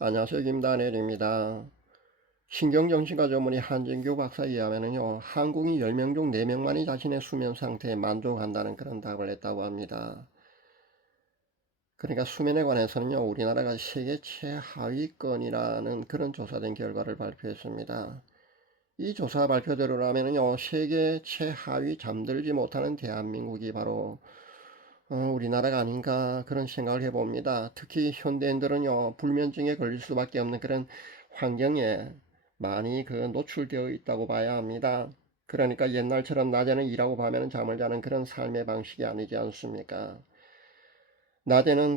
안녕하세요. 김다니엘입니다. 신경정신과 전문의 한진규 박사에 의하면요, 한국인 10명 중 4명만이 자신의 수면 상태에 만족한다는 그런 답을 했다고 합니다. 그러니까 수면에 관해서는요, 우리나라가 세계 최하위권이라는 그런 조사된 결과를 발표했습니다. 이 조사 발표대로라면요, 세계 최하위 잠들지 못하는 대한민국이 바로 우리나라가 아닌가 그런 생각을 해봅니다. 특히 현대인들은요, 불면증에 걸릴 수밖에 없는 그런 환경에 많이 노출되어 있다고 봐야 합니다. 그러니까 옛날처럼 낮에는 일하고 밤에는 잠을 자는 그런 삶의 방식이 아니지 않습니까? 낮에는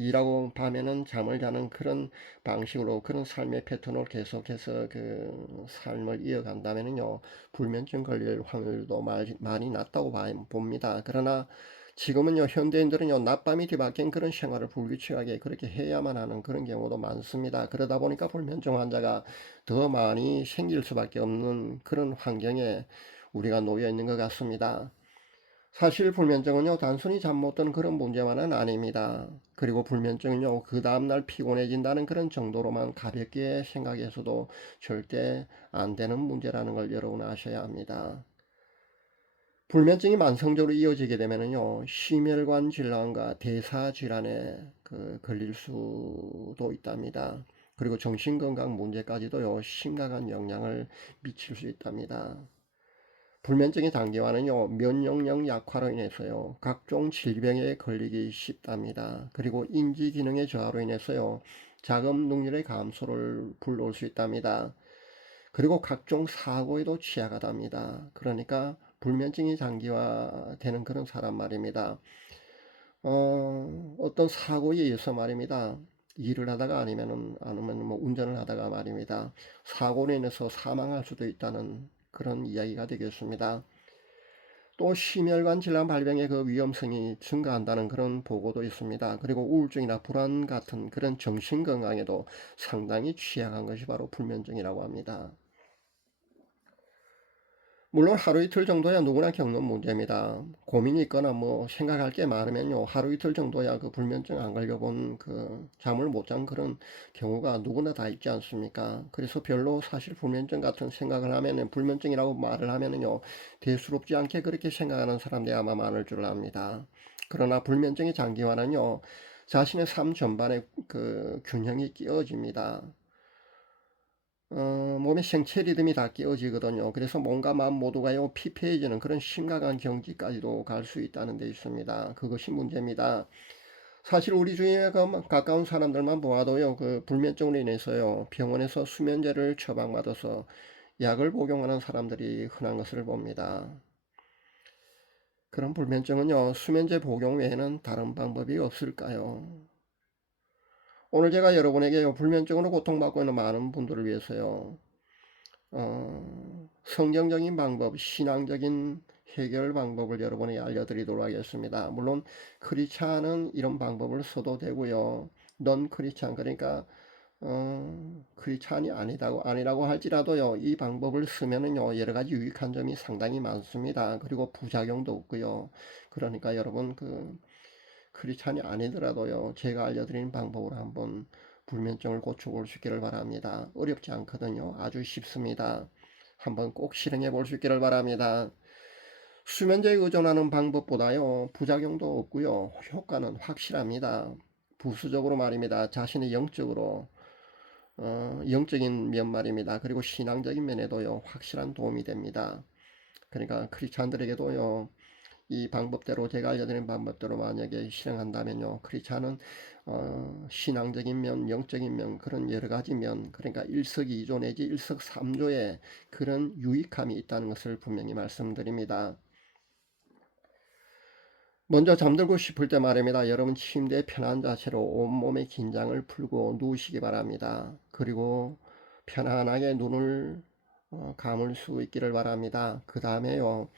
일하고 밤에는 잠을 자는 그런 방식으로 그런 삶의 패턴을 계속해서 그 삶을 이어간다면요, 불면증 걸릴 확률도 많이 낮다고 봅니다. 그러나 지금은요, 현대인들은요, 낮밤이 뒤바뀐 그런 생활을 불규칙하게 그렇게 해야만 하는 그런 경우도 많습니다. 그러다 보니까 불면증 환자가 더 많이 생길 수밖에 없는 그런 환경에 우리가 놓여 있는 것 같습니다. 사실 불면증은요, 단순히 잠 못 드는 그런 문제만은 아닙니다. 그리고 불면증은요, 그 다음날 피곤해진다는 그런 정도로만 가볍게 생각해서도 절대 안 되는 문제라는 걸 여러분 아셔야 합니다. 불면증이 만성적으로 이어지게 되면요, 심혈관 질환과 대사 질환에 걸릴 수도 있답니다. 그리고 정신건강 문제까지도요, 심각한 영향을 미칠 수 있답니다. 불면증의 단기화는요, 면역력 약화로 인해서요, 각종 질병에 걸리기 쉽답니다. 그리고 인지 기능의 저하로 인해서요, 자금 능률의 감소를 불러올 수 있답니다. 그리고 각종 사고에도 취약하답니다. 그러니까 불면증이 장기화되는 그런 사람 말입니다. 어떤 사고에 의해서 말입니다. 일을 하다가 아니면 뭐 운전을 하다가 말입니다. 사고로 인해서 사망할 수도 있다는 그런 이야기가 되겠습니다. 또 심혈관 질환 발병의 그 위험성이 증가한다는 그런 보고도 있습니다. 그리고 우울증이나 불안 같은 그런 정신 건강에도 상당히 취약한 것이 바로 불면증이라고 합니다. 물론 하루 이틀 정도야 누구나 겪는 문제입니다. 고민이 있거나 뭐 생각할 게 많으면요, 하루 이틀 정도야 그 불면증 안 걸려본 잠을 못 잔 그런 경우가 누구나 다 있지 않습니까? 그래서 별로 사실 불면증 같은 생각을 하면은, 불면증이라고 말을 하면은요, 대수롭지 않게 그렇게 생각하는 사람들이 아마 많을 줄 압니다. 그러나 불면증의 장기화는요, 자신의 삶 전반에 균형이 깨어집니다. 몸의 생체 리듬이 다 깨어지거든요. 그래서 몸과 마음 모두가요, 피폐해지는 그런 심각한 경지까지도 갈 수 있다는 데 있습니다. 그것이 문제입니다. 사실 우리 주위에 가까운 사람들만 보아도요, 불면증으로 인해서요, 병원에서 수면제를 처방받아서 약을 복용하는 사람들이 흔한 것을 봅니다. 그런 불면증은요, 수면제 복용 외에는 다른 방법이 없을까요? 오늘 제가 여러분에게 불면증으로 고통받고 있는 많은 분들을 위해서요, 성경적인 방법, 신앙적인 해결 방법을 여러분에게 알려드리도록 하겠습니다. 물론 크리스찬은 이런 방법을 써도 되고요. 넌 크리스찬, 그러니까 크리스찬이 아니라고 할지라도요, 이 방법을 쓰면은요, 여러 가지 유익한 점이 상당히 많습니다. 그리고 부작용도 없고요. 그러니까 여러분 크리스찬이 아니더라도요, 제가 알려드리는 방법으로 한번 불면증을 고쳐볼 수 있기를 바랍니다. 어렵지 않거든요. 아주 쉽습니다. 한번 꼭 실행해 볼 수 있기를 바랍니다. 수면제에 의존하는 방법보다요, 부작용도 없고요, 효과는 확실합니다. 부수적으로 말입니다. 자신의 영적인 면 말입니다. 그리고 신앙적인 면에도요, 확실한 도움이 됩니다. 그러니까 크리스찬들에게도요, 이 방법대로, 제가 알려드린 방법대로 만약에 실행한다면요, 크리스찬은 신앙적인 면, 영적인 면, 그런 여러 가지 면, 그러니까 일석이조 내지 일석삼조의 그런 유익함이 있다는 것을 분명히 말씀드립니다. 먼저 잠들고 싶을 때 말입니다. 여러분 침대에 편한 자세로 온몸의 긴장을 풀고 누우시기 바랍니다. 그리고 편안하게 눈을 감을 수 있기를 바랍니다. 그 다음에요,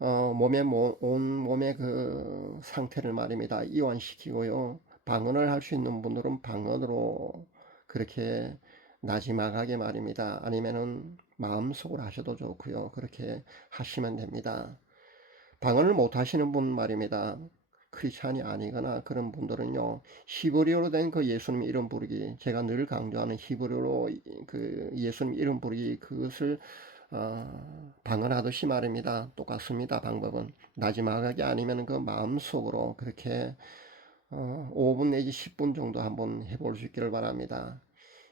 온몸의 그 상태를 말입니다, 이완시키고요. 방언을 할 수 있는 분들은 방언으로 그렇게 나지막하게 말입니다. 아니면은 마음속으로 하셔도 좋고요. 그렇게 하시면 됩니다. 방언을 못 하시는 분 말입니다. 크리스찬이 아니거나 그런 분들은요, 히브리어로 된 그 예수님 이름 부르기, 제가 늘 강조하는 히브리어로 그 예수님 이름 부르기, 그것을 방언하듯이 말입니다. 똑같습니다. 방법은 나지막하게 아니면 그 마음속으로 그렇게 5분 내지 10분 정도 한번 해볼 수 있기를 바랍니다.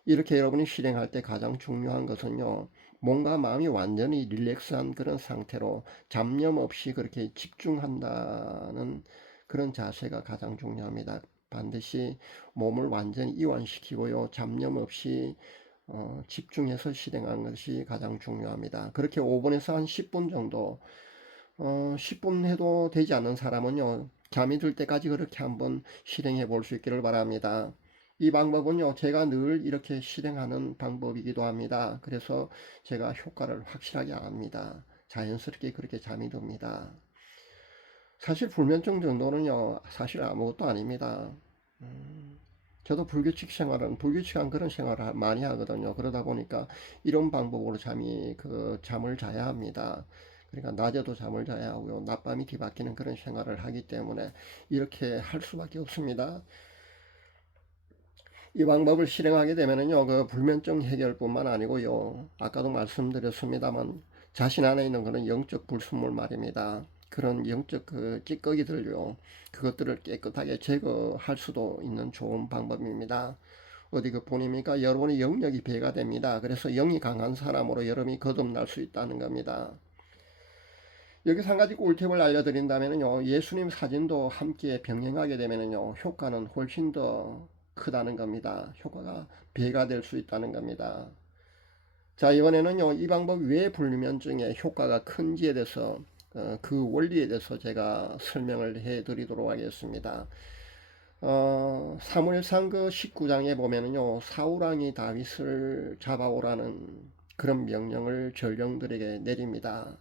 이렇게 여러분이 실행할 때 가장 중요한 것은요, 뭔가 마음이 완전히 릴렉스한 그런 상태로 잡념 없이 그렇게 집중한다는 그런 자세가 가장 중요합니다. 반드시 몸을 완전히 이완시키고요, 잡념 없이 집중해서 실행하는 것이 가장 중요합니다. 그렇게 5분에서 한 10분 정도, 10분 해도 되지 않는 사람은요, 잠이 들 때까지 그렇게 한번 실행해 볼 수 있기를 바랍니다. 이 방법은요, 제가 늘 이렇게 실행하는 방법이기도 합니다. 그래서 제가 효과를 확실하게 압니다. 자연스럽게 그렇게 잠이 듭니다. 사실 불면증 정도는요, 사실 아무것도 아닙니다. 저도 불규칙한 그런 생활을 많이 하거든요. 그러다 보니까 이런 방법으로 잠을 자야 합니다. 그러니까 낮에도 잠을 자야 하고요. 낮밤이 뒤바뀌는 그런 생활을 하기 때문에 이렇게 할 수밖에 없습니다. 이 방법을 실행하게 되면은요, 그 불면증 해결뿐만 아니고요, 아까도 말씀드렸습니다만, 자신 안에 있는 그런 영적 불순물 말입니다. 그런 영적 그 찌꺼기들요, 그것들을 깨끗하게 제거할 수도 있는 좋은 방법입니다. 어디 그 보니까 여러분의 영역이 배가 됩니다. 그래서 영이 강한 사람으로 여러분이 거듭날 수 있다는 겁니다. 여기서 한 가지 꿀팁을 알려드린다면요, 예수님 사진도 함께 병행하게 되면요, 효과는 훨씬 더 크다는 겁니다. 효과가 배가 될 수 있다는 겁니다. 자, 이번에는요, 이 방법 왜 불면증에 효과가 큰지에 대해서 그 원리에 대해서 제가 설명을 해 드리도록 하겠습니다. 사무엘상 그 19장에 보면은요, 사울왕이 다윗을 잡아오라는 그런 명령을 전령들에게 내립니다.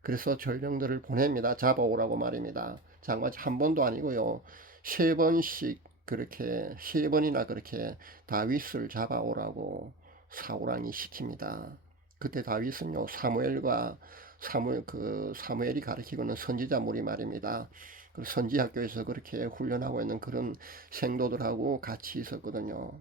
그래서 전령들을 보냅니다. 잡아오라고 말입니다. 장마치 한 번도 아니고요, 세 번씩 그렇게 세 번이나 그렇게 다윗을 잡아오라고 사울왕이 시킵니다. 그때 다윗은요, 사무엘이 가르치고는 선지자물이 말입니다. 그 선지 학교에서 그렇게 훈련하고 있는 그런 생도들하고 같이 있었거든요.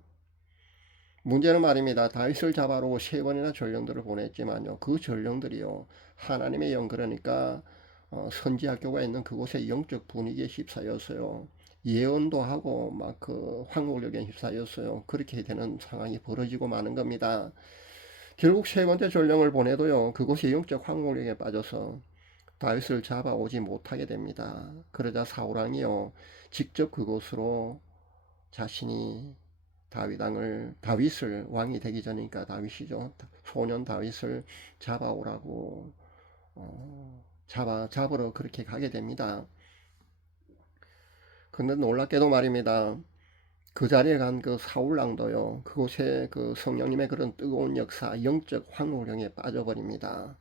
문제는 말입니다. 다윗을 잡아로 세 번이나 전령들을 보냈지만요, 그 전령들이요, 하나님의 영, 그러니까 선지 학교가 있는 그곳의 영적 분위기에 휩싸였어요. 예언도 하고 막 그 황홀력에 휩싸였어요. 그렇게 되는 상황이 벌어지고 마는 겁니다. 결국 세 번째 전령을 보내도요, 그곳이 영적 황홀력에 빠져서 다윗을 잡아오지 못하게 됩니다. 그러자 사울왕이요, 직접 그곳으로 자신이 다윗을 왕이 되기 전이니까 다윗이죠. 소년 다윗을 잡아오라고 잡으러 그렇게 가게 됩니다. 근데 놀랍게도 말입니다. 그 자리에 간 그 사울왕도요, 그곳에 그 성령님의 그런 뜨거운 역사, 영적 황홀령에 빠져버립니다.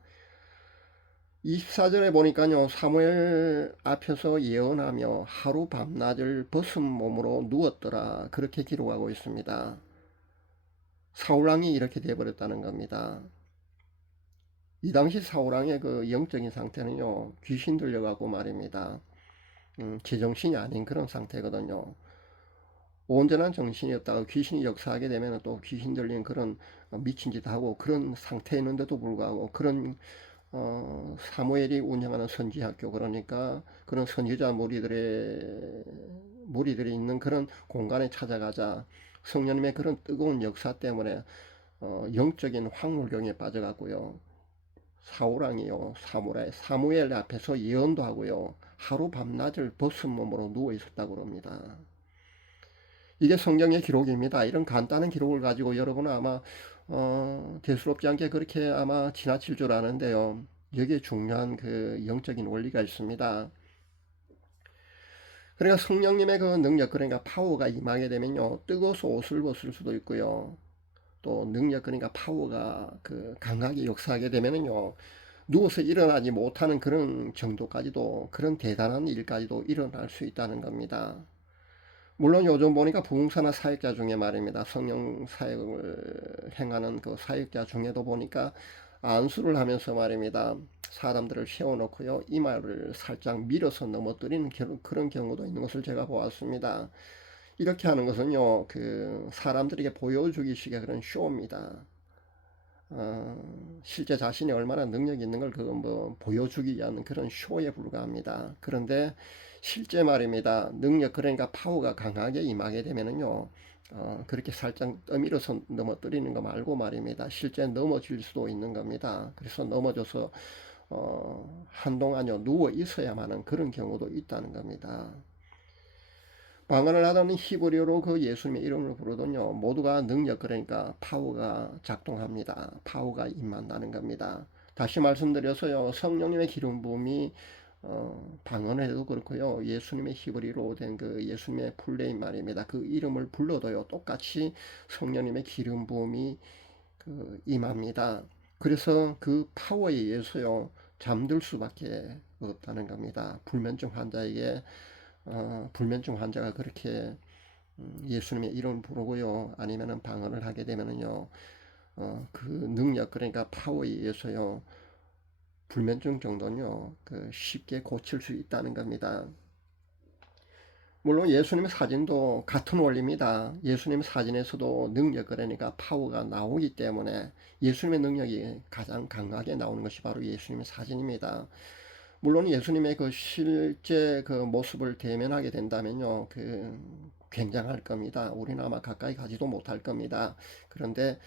24절에 보니까요, 사무엘 앞에서 예언하며 하루 밤낮을 벗은 몸으로 누웠더라, 그렇게 기록하고 있습니다. 사울왕이 이렇게 되어버렸다는 겁니다. 이 당시 사울왕의 그 영적인 상태는요, 귀신 들려가고 말입니다. 제정신이 아닌 그런 상태거든요. 온전한 정신이었다가 귀신이 역사하게 되면 또 귀신 들린 그런 미친 짓 하고 그런 상태였는데도 불구하고 그런 사무엘이 운영하는 선지학교, 그러니까 그런 선지자 무리들이 있는 그런 공간에 찾아가자 성령님의 그런 뜨거운 역사 때문에 영적인 황홀경에 빠져갔고요. 사울왕이요, 사무엘 앞에서 예언도 하고요, 하루 밤낮을 벗은 몸으로 누워 있었다고 합니다. 이게 성경의 기록입니다. 이런 간단한 기록을 가지고 여러분은 아마 대수롭지 않게 그렇게 아마 지나칠 줄 아는데요, 여기에 중요한 그 영적인 원리가 있습니다. 그러니까 성령님의 그 능력, 그러니까 파워가 임하게 되면요, 뜨거워서 옷을 벗을 수도 있고요, 또 능력, 그러니까 파워가 그 강하게 역사하게 되면은요, 누워서 일어나지 못하는 그런 정도까지도, 그런 대단한 일까지도 일어날 수 있다는 겁니다. 물론 요즘 보니까 부흥사나 사역자 중에 말입니다, 성령 사역을 행하는 그 사역자 중에도 보니까 안수를 하면서 말입니다. 사람들을 세워놓고요. 이마를 살짝 밀어서 넘어뜨리는 그런 경우도 있는 것을 제가 보았습니다. 이렇게 하는 것은요, 그 사람들에게 보여주기 식의 그런 쇼입니다. 실제 자신이 얼마나 능력이 있는 걸 그거 뭐 보여주기 위한 그런 쇼에 불과합니다. 그런데 실제 말입니다. 능력, 그러니까 파워가 강하게 임하게 되면은요, 그렇게 살짝 떠밀어서 넘어뜨리는 거 말고 말입니다. 실제 넘어질 수도 있는 겁니다. 그래서 넘어져서 한동안요 누워 있어야만 하는 그런 경우도 있다는 겁니다. 방언을 하다는 히브리어로 그 예수님의 이름을 부르더니요 모두가 능력, 그러니까 파워가 작동합니다. 파워가 임한다는 겁니다. 다시 말씀드려서요, 성령님의 기름 부음이 방언을 해도 그렇고요, 예수님의 히브리로 된 그 예수님의 풀네임 말입니다. 그 이름을 불러도요 똑같이 성령님의 기름 부음이 그 임합니다. 그래서 그 파워에 의해서요 잠들 수밖에 없다는 겁니다. 불면증 환자에게 불면증 환자가 그렇게 예수님의 이름을 부르고요, 아니면은 방언을 하게 되면은요, 그 능력, 그러니까 파워에 의해서요, 불면증 정도는요, 그 쉽게 고칠 수 있다는 겁니다. 물론 예수님의 사진도 같은 원리입니다. 예수님의 사진에서도 능력, 그러니까 파워가 나오기 때문에 예수님의 능력이 가장 강하게 나오는 것이 바로 예수님의 사진입니다. 물론 예수님의 그 실제 그 모습을 대면하게 된다면요, 그 굉장할 겁니다. 우리는 아마 가까이 가지도 못할 겁니다. 그런데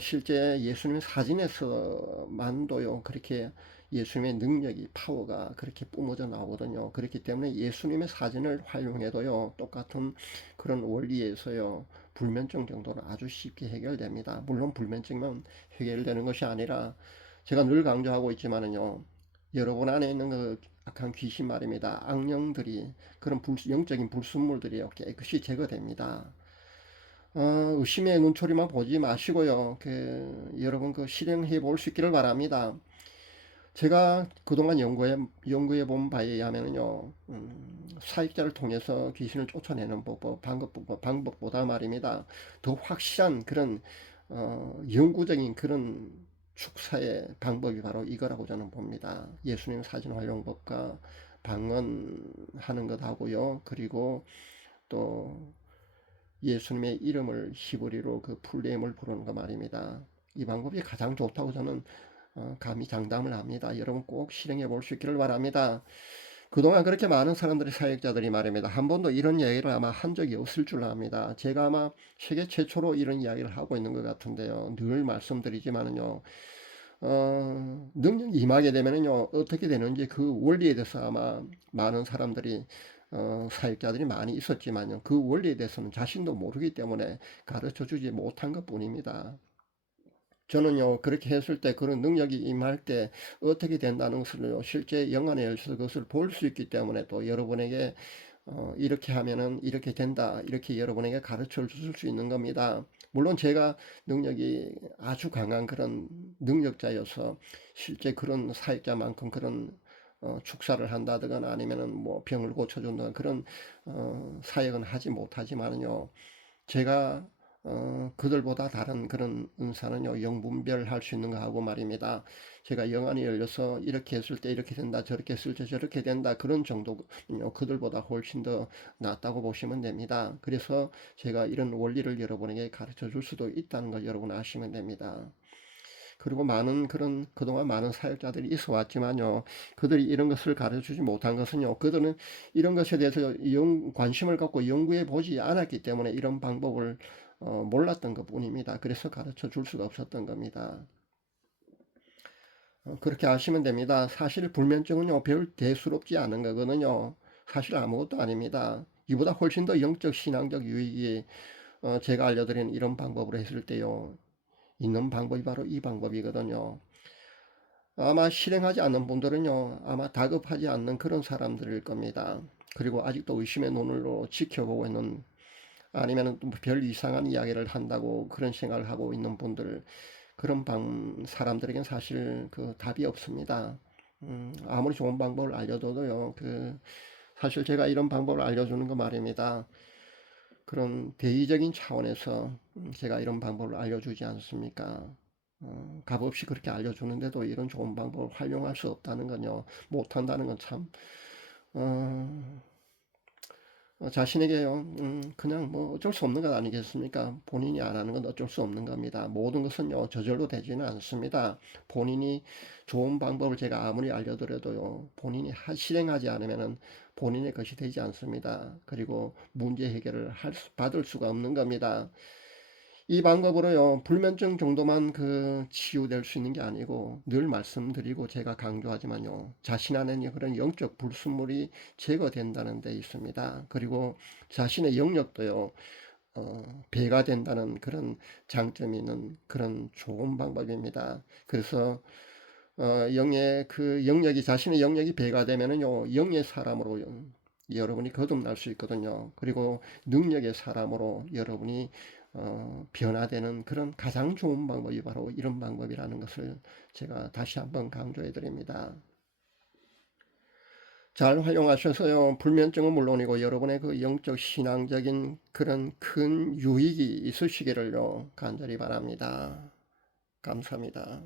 실제 예수님 사진에서만도요 그렇게 예수님의 능력이, 파워가 그렇게 뿜어져 나오거든요. 그렇기 때문에 예수님의 사진을 활용해도요 똑같은 그런 원리에서요 불면증 정도는 아주 쉽게 해결됩니다. 물론 불면증만 해결되는 것이 아니라 제가 늘 강조하고 있지만은요, 여러분 안에 있는 그 악한 귀신 말입니다. 악령들이, 그런 영적인 불순물들이요 깨끗이 제거됩니다. 의심의 눈초리만 보지 마시고요. 여러분 그 실행해 볼 수 있기를 바랍니다. 제가 그동안 연구해 본 바에 의하면요, 사익자를 통해서 귀신을 쫓아내는 방법보다 말입니다, 더 확실한 그런, 영구적인 그런 축사의 방법이 바로 이거라고 저는 봅니다. 예수님 사진 활용법과 방언하는 것 하고요. 그리고 또 예수님의 이름을 히브리로 그 풀네임을 부르는 거 말입니다. 이 방법이 가장 좋다고 저는 감히 장담을 합니다. 여러분 꼭 실행해 볼 수 있기를 바랍니다. 그동안 그렇게 많은 사람들이, 사역자들이 말입니다, 한 번도 이런 이야기를 아마 한 적이 없을 줄 압니다. 제가 아마 세계 최초로 이런 이야기를 하고 있는 것 같은데요, 늘 말씀드리지만은요, 능력이 임하게 되면은요 어떻게 되는지 그 원리에 대해서 아마 많은 사람들이, 사역자들이 많이 있었지만요, 그 원리에 대해서는 자신도 모르기 때문에 가르쳐 주지 못한 것 뿐입니다. 저는요 그렇게 했을 때, 그런 능력이 임할 때 어떻게 된다는 것을요 실제 영안에 열려서 그것을 볼 수 있기 때문에, 또 여러분에게 이렇게 하면은 이렇게 된다, 이렇게 여러분에게 가르쳐 줄 수 있는 겁니다. 물론 제가 능력이 아주 강한 그런 능력자여서 실제 그런 사역자만큼 그런 축사를 한다거나 아니면은 뭐 병을 고쳐준다거나 그런 사역은 하지 못하지만요, 제가 그들보다 다른 그런 은사는요 영분별할 수 있는 거 하고 말입니다. 제가 영안이 열려서 이렇게 했을 때 이렇게 된다, 저렇게 했을 때 저렇게 된다, 그런 정도는요 그들보다 훨씬 더 낫다고 보시면 됩니다. 그래서 제가 이런 원리를 여러분에게 가르쳐 줄 수도 있다는 걸 여러분 아시면 됩니다. 그리고 많은 그런, 그동안 많은 사역자들이 있어 왔지만요, 그들이 이런 것을 가르쳐 주지 못한 것은요, 그들은 이런 것에 대해서 관심을 갖고 연구해 보지 않았기 때문에 이런 방법을 몰랐던 것 뿐입니다. 그래서 가르쳐 줄 수가 없었던 겁니다. 그렇게 아시면 됩니다. 사실 불면증은요 별 대수롭지 않은 거거든요. 사실 아무것도 아닙니다. 이보다 훨씬 더 영적 신앙적 유익이, 제가 알려드린 이런 방법으로 했을 때요 있는 방법이 바로 이 방법이거든요. 아마 실행하지 않는 분들은요 아마 다급하지 않는 그런 사람들일 겁니다. 그리고 아직도 의심의 눈으로 지켜보고 있는, 아니면 별 이상한 이야기를 한다고 그런 생각을 하고 있는 분들, 그런 사람들에겐 사실 그 답이 없습니다. 아무리 좋은 방법을 알려줘도요, 사실 제가 이런 방법을 알려주는 거 말입니다, 그런 대의적인 차원에서 제가 이런 방법을 알려주지 않습니까? 값없이 그렇게 알려주는데도 이런 좋은 방법을 활용할 수 없다는 건요, 못한다는 건 참, 어, 자신에게요, 그냥 뭐 어쩔 수 없는 것 아니겠습니까? 본인이 안 하는 건 어쩔 수 없는 겁니다. 모든 것은요, 저절로 되지는 않습니다. 본인이 좋은 방법을 제가 아무리 알려드려도요, 본인이 실행하지 않으면은 본인의 것이 되지 않습니다. 그리고 문제 해결을 받을 수가 없는 겁니다. 이 방법으로요, 불면증 정도만 치유될 수 있는 게 아니고, 늘 말씀드리고 제가 강조하지만요, 자신 안에 그런 영적 불순물이 제거된다는 데 있습니다. 그리고 자신의 영역도요, 배가 된다는 그런 장점이 있는 그런 좋은 방법입니다. 그래서, 영역이, 자신의 영역이 배가 되면은요, 영의 사람으로 여러분이 거듭날 수 있거든요. 그리고 능력의 사람으로 여러분이 변화되는 그런 가장 좋은 방법이 바로 이런 방법이라는 것을 제가 다시 한번 강조해 드립니다. 잘 활용하셔서요, 불면증은 물론이고 여러분의 그 영적 신앙적인 그런 큰 유익이 있으시기를요, 간절히 바랍니다. 감사합니다.